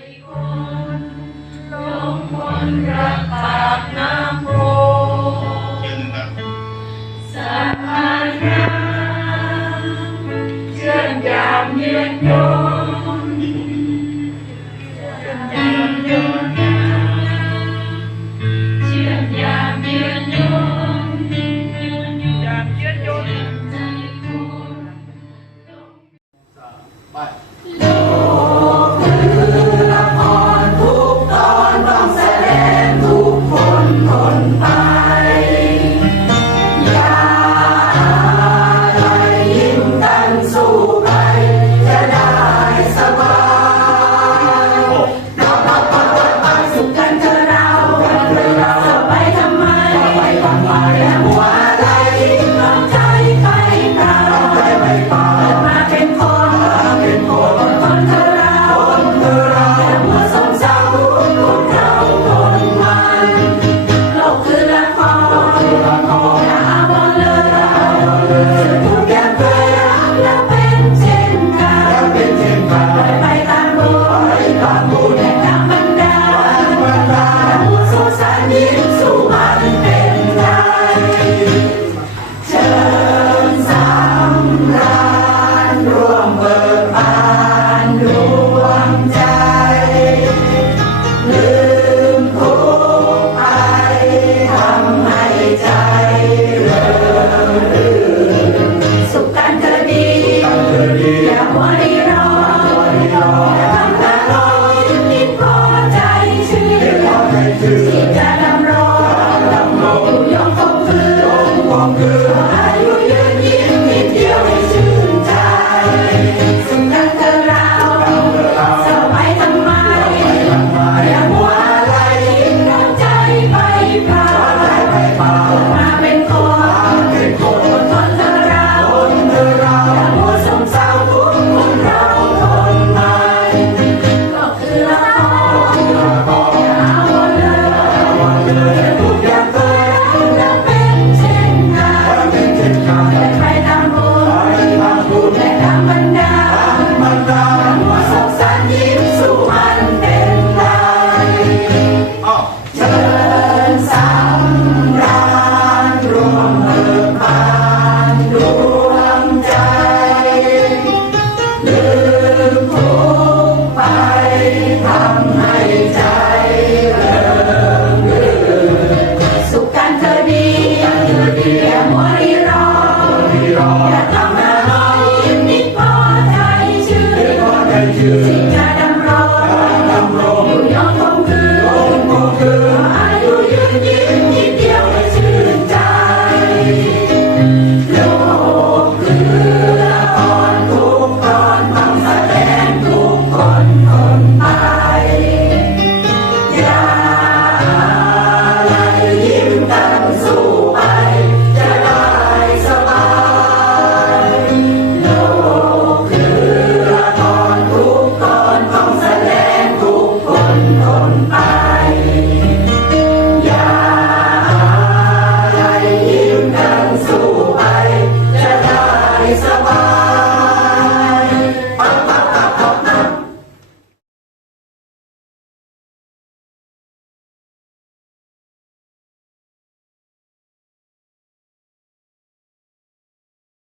Holy good. Bye.